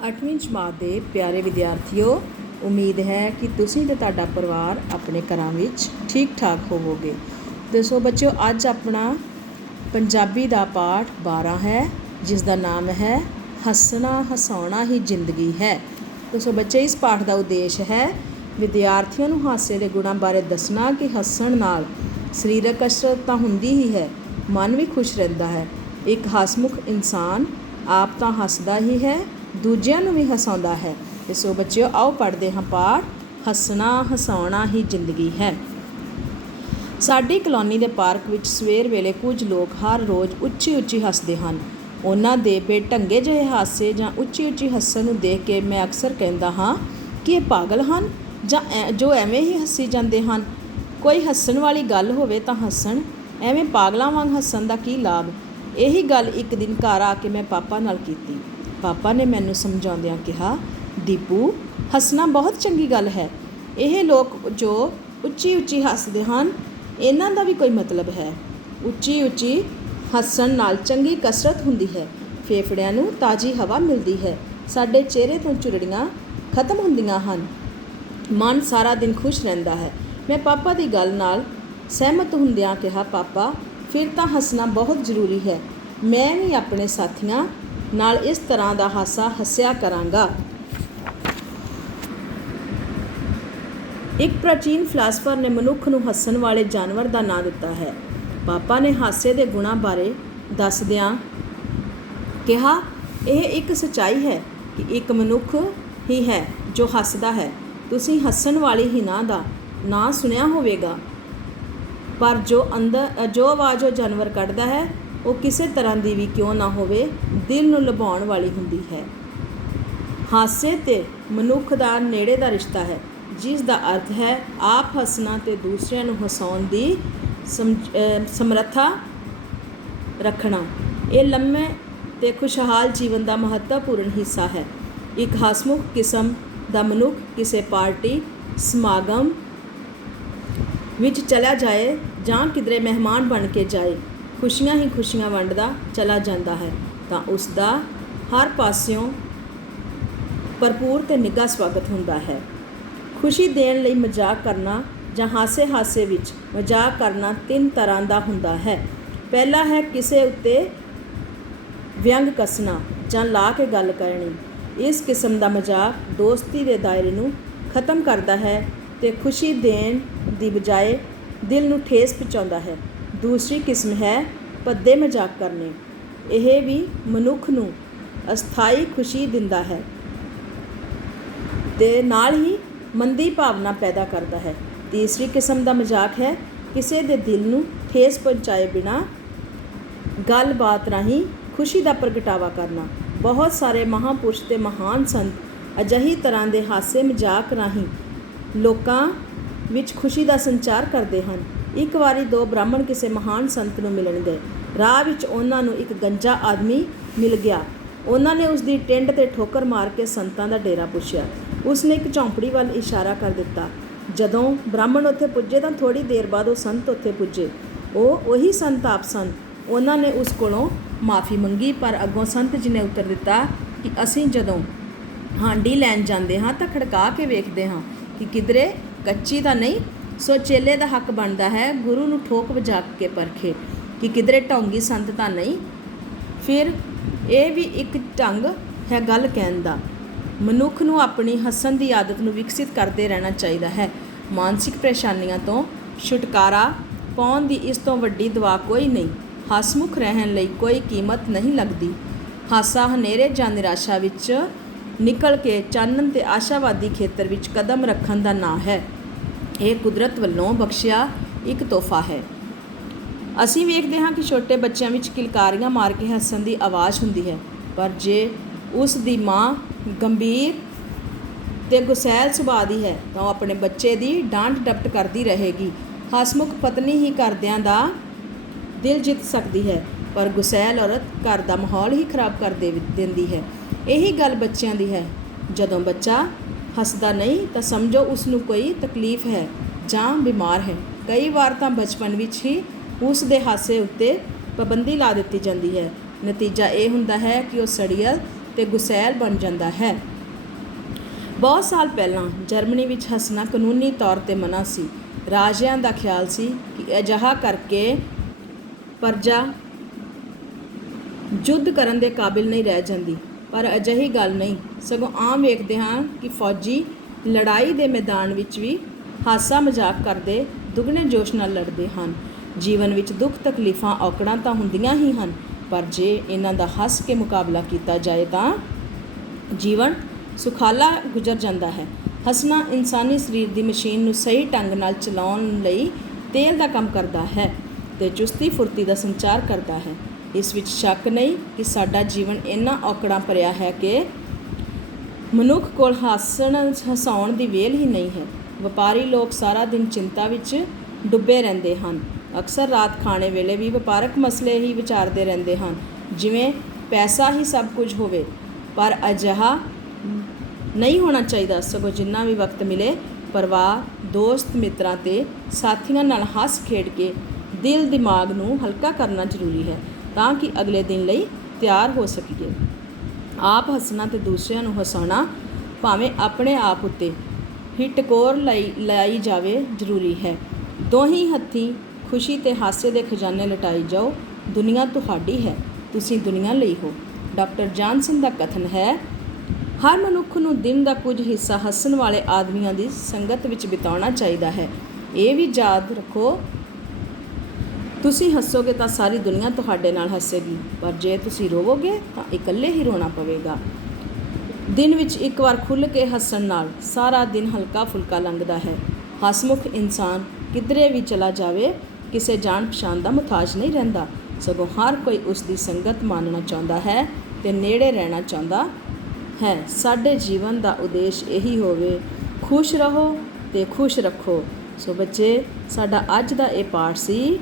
8ਵੀਂ ਜਮਾਤ ਦੇ ਪਿਆਰੇ ਵਿਦਿਆਰਥੀਓ, ਉਮੀਦ ਹੈ ਕਿ ਤੁਸੀਂ ਤੇ ਤੁਹਾਡਾ ਪਰਿਵਾਰ ਆਪਣੇ ਘਰਾਂ ਵਿੱਚ ਠੀਕ ਠਾਕ ਹੋਵੋਗੇ। ਦੱਸੋ ਬੱਚਿਓ, ਅੱਜ ਆਪਣਾ ਪੰਜਾਬੀ ਦਾ ਪਾਠ 12 ਹੈ, ਜਿਸ ਦਾ ਨਾਮ ਹੈ ਹੱਸਣਾ ਹਸਾਉਣਾ ਹੀ ਜ਼ਿੰਦਗੀ ਹੈ। ਦੱਸੋ ਬੱਚੇ, ਇਸ ਪਾਠ ਦਾ ਉਦੇਸ਼ ਹੈ ਵਿਦਿਆਰਥੀਆਂ ਨੂੰ ਹਾਸੇ ਦੇ ਗੁਣਾਂ ਬਾਰੇ ਦੱਸਣਾ ਕਿ ਹੱਸਣ ਨਾਲ ਸਰੀਰਕ ਕਸਰਤ ਤਾਂ ਹੁੰਦੀ ਹੀ ਹੈ, ਮਨ ਵੀ ਖੁਸ਼ ਰਹਿੰਦਾ ਹੈ। ਇੱਕ ਹਸਮੁਖ ਇਨਸਾਨ ਆਪ ਤਾਂ ਹੱਸਦਾ ਹੀ ਹੈ, ਦੂਜਿਆਂ ਨੂੰ ਵੀ ਹਸਾਉਂਦਾ ਹੈ। ਸੋ ਬੱਚਿਓ, ਆਓ ਪੜ੍ਹਦੇ ਹਾਂ ਪਾਠ ਹੱਸਣਾ ਹਸਾਉਣਾ ਹੀ ਜ਼ਿੰਦਗੀ ਹੈ। ਸਾਡੀ ਕਲੋਨੀ ਦੇ ਪਾਰਕ ਵਿੱਚ ਸਵੇਰ ਵੇਲੇ ਕੁਝ ਲੋਕ ਹਰ ਰੋਜ਼ ਉੱਚੀ ਉੱਚੀ ਹੱਸਦੇ ਹਨ। ਉਹਨਾਂ ਦੇ ਬੇਢੰਗੇ ਜਿਹੇ ਹਾਸੇ ਜਾਂ ਉੱਚੀ ਉੱਚੀ ਹੱਸਣ ਨੂੰ ਦੇਖ ਕੇ ਮੈਂ ਅਕਸਰ ਕਹਿੰਦਾ ਹਾਂ ਕਿ ਇਹ ਪਾਗਲ ਹਨ ਜਾਂ ਜੋ ਐਵੇਂ ਹੀ ਹੱਸੀ ਜਾਂਦੇ ਹਨ। ਕੋਈ ਹੱਸਣ ਵਾਲੀ ਗੱਲ ਹੋਵੇ ਤਾਂ ਹੱਸਣ, ਐਵੇਂ ਪਾਗਲਾਂ ਵਾਂਗ ਹੱਸਣ ਦਾ ਕੀ ਲਾਭ। ਇਹੀ ਗੱਲ ਇੱਕ ਦਿਨ ਘਰ ਆ ਕੇ ਮੈਂ ਪਾਪਾ ਨਾਲ ਕੀਤੀ। ਪਾਪਾ ਨੇ ਮੈਨੂੰ ਸਮਝਾਉਂਦਿਆਂ ਕਿਹਾ, ਦੀਪੂ, ਹੱਸਣਾ ਬਹੁਤ ਚੰਗੀ ਗੱਲ ਹੈ। ਇਹ ਲੋਕ ਜੋ ਉੱਚੀ ਉੱਚੀ ਹੱਸਦੇ ਹਨ, ਇਹਨਾਂ ਦਾ ਵੀ ਕੋਈ ਮਤਲਬ ਹੈ। ਉੱਚੀ ਉੱਚੀ ਹੱਸਣ ਨਾਲ ਚੰਗੀ ਕਸਰਤ ਹੁੰਦੀ ਹੈ, ਫੇਫੜਿਆਂ ਨੂੰ ਤਾਜ਼ੀ ਹਵਾ ਮਿਲਦੀ ਹੈ, ਸਾਡੇ ਚਿਹਰੇ ਤੋਂ ਝੁਰੜੀਆਂ ਖਤਮ ਹੁੰਦੀਆਂ ਹਨ, ਮਨ ਸਾਰਾ ਦਿਨ ਖੁਸ਼ ਰਹਿੰਦਾ ਹੈ। ਮੈਂ ਪਾਪਾ ਦੀ ਗੱਲ ਨਾਲ ਸਹਿਮਤ ਹੁੰਦਿਆਂ ਕਿਹਾ, ਪਾਪਾ, ਫਿਰ ਤਾਂ ਹੱਸਣਾ ਬਹੁਤ ਜ਼ਰੂਰੀ ਹੈ। ਮੈਂ ਵੀ ਆਪਣੇ ਸਾਥੀਆਂ ਨਾਲ ਇਸ ਤਰ੍ਹਾਂ ਦਾ ਹਾਸਾ ਹੱਸਿਆ ਕਰਾਂਗਾ। ਇੱਕ ਪ੍ਰਾਚੀਨ ਫਿਲਾਸਫਰ ਨੇ ਮਨੁੱਖ ਨੂੰ ਹੱਸਣ ਵਾਲੇ ਜਾਨਵਰ ਦਾ ਨਾਂ ਦਿੱਤਾ ਹੈ। ਪਾਪਾ ਨੇ ਹਾਸੇ ਦੇ ਗੁਣਾਂ ਬਾਰੇ ਦੱਸਦਿਆਂ ਕਿਹਾ, ਇਹ ਇੱਕ ਸੱਚਾਈ ਹੈ ਕਿ ਇੱਕ ਮਨੁੱਖ ਹੀ ਹੈ ਜੋ ਹੱਸਦਾ ਹੈ। ਤੁਸੀਂ ਹੱਸਣ ਵਾਲੀ ਹਿਨਾ ਦਾ ਨਾਂ ਸੁਣਿਆ ਹੋਵੇਗਾ, ਪਰ ਜੋ ਆਵਾਜ਼ ਉਹ ਜਾਨਵਰ ਕੱਢਦਾ ਹੈ, ਉਹ ਕਿਸੇ ਤਰ੍ਹਾਂ ਦੀ ਵੀ ਕਿਉਂ ਨਾ ਹੋਵੇ, ਦਿਲ ਨੂੰ ਲੁਭਾਉਣ ਵਾਲੀ ਹੁੰਦੀ ਹੈ। ਹਾਸੇ ਤੇ ਮਨੁੱਖ ਦਾ ਨੇੜੇ ਦਾ ਰਿਸ਼ਤਾ ਹੈ, ਜਿਸ ਦਾ ਅਰਥ ਹੈ ਆਪ ਹੱਸਣਾ ਤੇ ਦੂਸਰਿਆਂ ਨੂੰ ਹਸਾਉਣ ਦੀ ਸਮਰੱਥਾ ਰੱਖਣਾ। ਇਹ ਲੰਮੇ ਤੇ ਖੁਸ਼ਹਾਲ ਜੀਵਨ ਦਾ ਮਹੱਤਵਪੂਰਨ ਹਿੱਸਾ ਹੈ। ਇੱਕ ਹਸਮੁਖ ਕਿਸਮ ਦਾ ਮਨੁੱਖ ਕਿਸੇ ਪਾਰਟੀ ਸਮਾਗਮ ਵਿੱਚ ਚਲਾ ਜਾਏ ਜਾਂ ਕਿਧਰੇ ਮਹਿਮਾਨ ਬਣ ਕੇ ਜਾਏ, ਖੁਸ਼ੀਆਂ ਹੀ ਖੁਸ਼ੀਆਂ ਵੰਡਦਾ ਚਲਾ ਜਾਂਦਾ ਹੈ, ਤਾਂ ਉਸ ਦਾ ਹਰ ਪਾਸਿਓਂ ਭਰਪੂਰ ਤੇ ਨਿੱਘਾ ਸਵਾਗਤ ਹੁੰਦਾ ਹੈ। ਖੁਸ਼ੀ ਦੇਣ ਲਈ ਮਜ਼ਾਕ ਕਰਨਾ ਜਾਂ ਹਾਸੇ ਵਿੱਚ ਮਜ਼ਾਕ ਕਰਨਾ 3 ਤਰ੍ਹਾਂ ਦਾ ਹੁੰਦਾ ਹੈ। ਪਹਿਲਾ ਹੈ ਕਿਸੇ ਉੱਤੇ ਵਿਅੰਗ ਕੱਸਣਾ ਜਾਂ ਲਾ ਕੇ ਗੱਲ ਕਰਨੀ। ਇਸ ਕਿਸਮ ਦਾ ਮਜ਼ਾਕ ਦੋਸਤੀ ਦੇ ਦਾਇਰੇ ਨੂੰ ਖਤਮ ਕਰਦਾ ਹੈ ਤੇ ਖੁਸ਼ੀ ਦੇਣ ਦੀ ਬਜਾਏ ਦਿਲ ਨੂੰ ਠੇਸ ਪਹੁੰਚਾਉਂਦਾ ਹੈ। ਦੂਸਰੀ ਕਿਸਮ ਹੈ ਭੱਦੇ ਮਜ਼ਾਕ ਕਰਨੇ। ਇਹ ਵੀ ਮਨੁੱਖ ਨੂੰ ਅਸਥਾਈ ਖੁਸ਼ੀ ਦਿੰਦਾ ਹੈ ਤੇ ਨਾਲ ਹੀ ਮੰਦੀ ਭਾਵਨਾ ਪੈਦਾ ਕਰਦਾ ਹੈ। ਤੀਸਰੀ ਕਿਸਮ ਦਾ ਮਜ਼ਾਕ ਹੈ ਕਿਸੇ ਦੇ ਦਿਲ ਨੂੰ ਠੇਸ ਪਹੁੰਚਾਏ ਬਿਨਾਂ ਗੱਲਬਾਤ ਰਾਹੀਂ ਖੁਸ਼ੀ ਦਾ ਪ੍ਰਗਟਾਵਾ ਕਰਨਾ। ਬਹੁਤ ਸਾਰੇ ਮਹਾਂਪੁਰਸ਼ ਤੇ ਮਹਾਨ ਸੰਤ ਅਜਿਹੀ ਤਰ੍ਹਾਂ ਦੇ ਹਾਸੇ ਮਜ਼ਾਕ ਰਾਹੀਂ ਲੋਕਾਂ ਵਿੱਚ ਖੁਸ਼ੀ ਦਾ ਸੰਚਾਰ ਕਰਦੇ ਹਨ। ਇੱਕ ਵਾਰੀ 2 ਬ੍ਰਾਹਮਣ ਕਿਸੇ ਮਹਾਨ ਸੰਤ ਨੂੰ ਮਿਲਣ ਗਏ। ਰਾਹ ਵਿੱਚ ਉਹਨਾਂ ਨੂੰ ਇੱਕ ਗੰਜਾ ਆਦਮੀ ਮਿਲ ਗਿਆ। ਉਹਨਾਂ ਨੇ ਉਸ ਦੀ ਟਿੰਡ 'ਤੇ ਠੋਕਰ ਮਾਰ ਕੇ ਸੰਤਾਂ ਦਾ ਡੇਰਾ ਪੁੱਛਿਆ। ਉਸ ਨੇ ਇੱਕ ਝੌਂਪੜੀ ਵੱਲ ਇਸ਼ਾਰਾ ਕਰ ਦਿੱਤਾ। ਜਦੋਂ ਬ੍ਰਾਹਮਣ ਉੱਥੇ ਪੁੱਜੇ ਤਾਂ ਥੋੜ੍ਹੀ ਦੇਰ ਬਾਅਦ ਉਹ ਸੰਤ ਉੱਥੇ ਪੁੱਜੇ। ਉਹ ਉਹੀ ਸੰਤ ਆਪ ਸਨ। ਉਹਨਾਂ ਨੇ ਉਸ ਕੋਲੋਂ ਮਾਫ਼ੀ ਮੰਗੀ, ਪਰ ਅੱਗੋਂ ਸੰਤ ਜੀ ਨੇ ਉੱਤਰ ਦਿੱਤਾ ਕਿ ਅਸੀਂ ਜਦੋਂ ਹਾਂਡੀ ਲੈਣ ਜਾਂਦੇ ਹਾਂ ਤਾਂ ਖੜਕਾ ਕੇ ਵੇਖਦੇ ਹਾਂ ਕਿ ਕਿਧਰੇ ਕੱਚੀ ਤਾਂ ਨਹੀਂ। ਸੋ ਚੇਲੇ ਦਾ ਹੱਕ ਬਣਦਾ ਹੈ ਗੁਰੂ ਨੂੰ ਠੋਕ ਵਜਾ ਕੇ ਪਰਖੇ ਕਿ ਕਿਧਰੇ ਢੌਂਗੀ ਸੰਤ ਤਾਂ ਨਹੀਂ। ਫਿਰ ਇਹ ਵੀ ਇੱਕ ਢੰਗ ਹੈ ਗੱਲ ਕਹਿਣ ਦਾ। ਮਨੁੱਖ ਨੂੰ ਆਪਣੀ ਹੱਸਣ ਦੀ ਆਦਤ ਨੂੰ ਵਿਕਸਿਤ ਕਰਦੇ ਰਹਿਣਾ ਚਾਹੀਦਾ ਹੈ। ਮਾਨਸਿਕ ਪਰੇਸ਼ਾਨੀਆਂ ਤੋਂ ਛੁਟਕਾਰਾ ਪਾਉਣ ਦੀ ਇਸ ਤੋਂ ਵੱਡੀ ਦਵਾ ਕੋਈ ਨਹੀਂ। ਹਸਮੁਖ ਰਹਿਣ ਲਈ ਕੋਈ ਕੀਮਤ ਨਹੀਂ ਲੱਗਦੀ। ਹਾਸਾ ਹਨੇਰੇ ਜਾਂ ਨਿਰਾਸ਼ਾ ਵਿੱਚ ਨਿਕਲ ਕੇ ਚਾਨਣ ਤੇ ਆਸ਼ਾਵਾਦੀ ਖੇਤਰ ਵਿੱਚ ਕਦਮ ਰੱਖਣ ਦਾ ਨਾਂ ਹੈ। ਇਹ ਕੁਦਰਤ ਵੱਲੋਂ ਬਖਸ਼ਿਆ ਇੱਕ ਤੋਹਫਾ ਹੈ। ਅਸੀਂ ਵੇਖਦੇ ਹਾਂ ਕਿ ਛੋਟੇ ਬੱਚਿਆਂ ਵਿੱਚ ਕਿਲਕਾਰੀਆਂ ਮਾਰ ਕੇ ਹੱਸਣ ਦੀ ਆਵਾਜ਼ ਹੁੰਦੀ ਹੈ, ਪਰ ਜੇ ਉਸ ਦੀ ਮਾਂ ਗੰਭੀਰ ਤੇ ਗੁਸੈਲ ਸੁਭਾਅ ਦੀ ਹੈ ਤਾਂ ਉਹ ਆਪਣੇ ਬੱਚੇ ਦੀ ਡਾਂਟ ਡਪਟ ਕਰਦੀ ਰਹੇਗੀ। ਹਸਮੁਖ ਪਤਨੀ ਹੀ ਘਰਦਿਆਂ ਦਾ ਦਿਲ ਜਿੱਤ ਸਕਦੀ ਹੈ, ਪਰ ਗੁਸੈਲ ਔਰਤ ਘਰ ਦਾ ਮਾਹੌਲ ਹੀ ਖਰਾਬ ਕਰ ਦਿੰਦੀ ਹੈ। ਇਹੀ ਗੱਲ ਬੱਚਿਆਂ ਦੀ ਹੈ। ਜਦੋਂ ਬੱਚਾ ਹੱਸਦਾ ਨਹੀਂ ਤਾਂ ਸਮਝੋ ਉਸ ਨੂੰ ਕੋਈ ਤਕਲੀਫ ਹੈ ਜਾਂ ਬਿਮਾਰ ਹੈ। ਕਈ ਵਾਰ ਤਾਂ ਬਚਪਨ ਵਿੱਚ ਹੀ ਉਸ ਦੇ ਹਾਸੇ ਉੱਤੇ ਪਾਬੰਦੀ ਲਾ ਦਿੱਤੀ ਜਾਂਦੀ ਹੈ। ਨਤੀਜਾ ਇਹ ਹੁੰਦਾ ਹੈ ਕਿ ਉਹ ਸੜੀਅਲ ਤੇ ਗੁਸੈਲ ਬਣ ਜਾਂਦਾ ਹੈ। ਬਹੁਤ ਸਾਲ ਪਹਿਲਾਂ ਜਰਮਨੀ ਵਿੱਚ ਹੱਸਣਾ ਕਾਨੂੰਨੀ ਤੌਰ 'ਤੇ ਮਨ੍ਹਾ ਸੀ। ਰਾਜਿਆਂ ਦਾ ਖਿਆਲ ਸੀ ਕਿ ਅਜਿਹਾ ਕਰਕੇ ਪ੍ਰਜਾ ਯੁੱਧ ਕਰਨ ਦੇ ਕਾਬਿਲ ਨਹੀਂ ਰਹਿ ਜਾਂਦੀ, ਪਰ ਅਜਿਹੀ ਗੱਲ ਨਹੀਂ। ਸਗੋਂ ਆਮ ਵੇਖਦੇ ਹਾਂ ਕਿ ਫੌਜੀ ਲੜਾਈ ਦੇ ਮੈਦਾਨ ਵਿੱਚ ਵੀ ਹਾਸਾ ਮਜ਼ਾਕ ਕਰਦੇ ਦੁੱਗਣੇ ਜੋਸ਼ ਨਾਲ ਲੜਦੇ ਹਨ। ਜੀਵਨ ਵਿੱਚ ਦੁੱਖ ਤਕਲੀਫਾਂ ਔਕੜਾਂ ਤਾਂ ਹੁੰਦੀਆਂ ਹੀ ਹਨ, ਪਰ ਜੇ ਇਹਨਾਂ ਦਾ ਹੱਸ ਕੇ ਮੁਕਾਬਲਾ ਕੀਤਾ ਜਾਏ ਤਾਂ ਜੀਵਨ ਸੁਖਾਲਾ ਗੁਜ਼ਰ ਜਾਂਦਾ ਹੈ। ਹੱਸਣਾ ਇਨਸਾਨੀ ਸਰੀਰ ਦੀ ਮਸ਼ੀਨ ਨੂੰ ਸਹੀ ਢੰਗ ਨਾਲ ਚਲਾਉਣ ਲਈ ਤੇਲ ਦਾ ਕੰਮ ਕਰਦਾ ਹੈ ਤੇ ਚੁਸਤੀ ਫੁਰਤੀ ਦਾ ਸੰਚਾਰ ਕਰਦਾ ਹੈ। ਇਸ ਵਿੱਚ ਸ਼ੱਕ ਨਹੀਂ ਕਿ ਸਾਡਾ ਜੀਵਨ ਇੰਨਾ ਔਕੜਾਂ ਭਰਿਆ ਹੈ ਕਿ ਮਨੁੱਖ ਕੋਲ ਹਸਾਉਣ ਦੀ ਵੇਲ ਹੀ ਨਹੀਂ ਹੈ। ਵਪਾਰੀ ਲੋਕ ਸਾਰਾ ਦਿਨ ਚਿੰਤਾ ਵਿੱਚ ਡੁੱਬੇ ਰਹਿੰਦੇ ਹਨ। ਅਕਸਰ ਰਾਤ ਖਾਣੇ ਵੇਲੇ ਵੀ ਵਪਾਰਕ ਮਸਲੇ ਹੀ ਵਿਚਾਰਦੇ ਰਹਿੰਦੇ ਹਨ, ਜਿਵੇਂ ਪੈਸਾ ਹੀ ਸਭ ਕੁਝ ਹੋਵੇ। ਪਰ ਅਜਿਹਾ ਨਹੀਂ ਹੋਣਾ ਚਾਹੀਦਾ। ਸਗੋਂ ਜਿੰਨਾ ਵੀ ਵਕਤ ਮਿਲੇ ਪਰਿਵਾਰ, ਦੋਸਤ ਮਿੱਤਰਾਂ ਤੇ ਸਾਥੀਆਂ ਨਾਲ ਹੱਸ ਖੇਡ ਕੇ ਦਿਲ ਦਿਮਾਗ ਨੂੰ ਹਲਕਾ ਕਰਨਾ ਜ਼ਰੂਰੀ ਹੈ, ਤਾਂ ਕਿ ਅਗਲੇ ਦਿਨ ਲਈ ਤਿਆਰ ਹੋ ਸਕੀਏ। ਆਪ ਹੱਸਣਾ ਤੇ ਦੂਸਰਿਆਂ ਨੂੰ ਹਸਾਉਣਾ, ਭਾਵੇਂ ਆਪਣੇ ਆਪ ਉੱਤੇ ਹੀ ਟਕੋਰ ਲਾਈ ਜਾਵੇ, ਜ਼ਰੂਰੀ ਹੈ। ਦੋਹੀਂ ਹੱਥੀਂ ਖੁਸ਼ੀ ਤੇ ਹਾਸੇ ਦੇ ਖਜ਼ਾਨੇ ਲਟਾਈ ਜਾਓ। ਦੁਨੀਆ ਤੁਹਾਡੀ ਹੈ, ਤੁਸੀਂ ਦੁਨੀਆ ਲਈ ਹੋ। ਡਾਕਟਰ ਜਾਨਸਨ ਦਾ ਕਥਨ ਹੈ, ਹਰ ਮਨੁੱਖ ਨੂੰ ਦਿਨ ਦਾ ਕੁਝ ਹਿੱਸਾ ਹੱਸਣ ਵਾਲੇ ਆਦਮੀਆਂ ਦੀ ਸੰਗਤ ਵਿੱਚ ਬਿਤਾਉਣਾ ਚਾਹੀਦਾ ਹੈ। ਇਹ ਵੀ ਯਾਦ ਰੱਖੋ, ਤੁਸੀਂ ਹੱਸੋਗੇ ਤਾਂ ਸਾਰੀ ਦੁਨੀਆ ਤੁਹਾਡੇ ਨਾਲ ਹੱਸੇਗੀ, ਪਰ ਜੇ ਤੁਸੀਂ ਰੋਵੋਗੇ ਤਾਂ ਇਕੱਲੇ ਹੀ ਰੋਣਾ ਪਵੇਗਾ। ਦਿਨ ਵਿੱਚ ਇੱਕ ਵਾਰ ਖੁੱਲ੍ਹ ਕੇ ਹੱਸਣ ਨਾਲ ਸਾਰਾ ਦਿਨ ਹਲਕਾ ਫੁਲਕਾ ਲੰਘਦਾ ਹੈ। ਹਸਮੁਖ ਇਨਸਾਨ ਕਿਧਰੇ ਵੀ ਚਲਾ ਜਾਵੇ ਕਿਸੇ ਜਾਣ ਪਛਾਣ ਦਾ ਮੁਹਤਾਜ ਨਹੀਂ ਰਹਿੰਦਾ, ਸਗੋਂ ਹਰ ਕੋਈ ਉਸ ਦੀ ਸੰਗਤ ਮਾਣਨਾ ਚਾਹੁੰਦਾ ਹੈ ਤੇ ਨੇੜੇ ਰਹਿਣਾ ਚਾਹੁੰਦਾ ਹੈ। ਸਾਡੇ ਜੀਵਨ ਦਾ ਉਦੇਸ਼ ਇਹੀ ਹੋਵੇ, ਖੁਸ਼ ਰਹੋ ਤੇ ਖੁਸ਼ ਰੱਖੋ। ਸੋ ਬੱਚੇ, ਸਾਡਾ ਅੱਜ ਦਾ ਇਹ ਪਾਠ ਸੀ,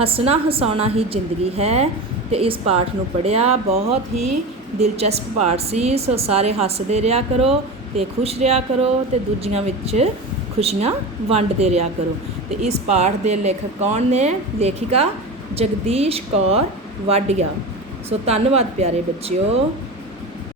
ਹੱਸਣਾ ਹਸਾਉਣਾ ਹੀ ਜ਼ਿੰਦਗੀ ਹੈ। ਤੇ ਇਸ ਪਾਠ ਨੂੰ ਪੜ੍ਹਿਆ, ਬਹੁਤ ਹੀ ਦਿਲਚਸਪ ਪਾਠ ਸੀ। ਸੋ ਸਾਰੇ ਹੱਸਦੇ ਰਿਹਾ ਕਰੋ ਤੇ ਖੁਸ਼ ਰਿਹਾ ਕਰੋ ਤੇ ਦੂਜਿਆਂ ਵਿੱਚ ਖੁਸ਼ੀਆਂ ਵੰਡਦੇ ਰਿਹਾ ਕਰੋ। ਤੇ ਇਸ ਪਾਠ ਦੇ ਲੇਖਕ ਕੌਣ ਨੇ? ਲੇਖਿਕਾ ਜਗਦੀਸ਼ ਕੌਰ ਵਾਡੀਆ। ਸੋ ਧੰਨਵਾਦ ਪਿਆਰੇ ਬੱਚਿਓ।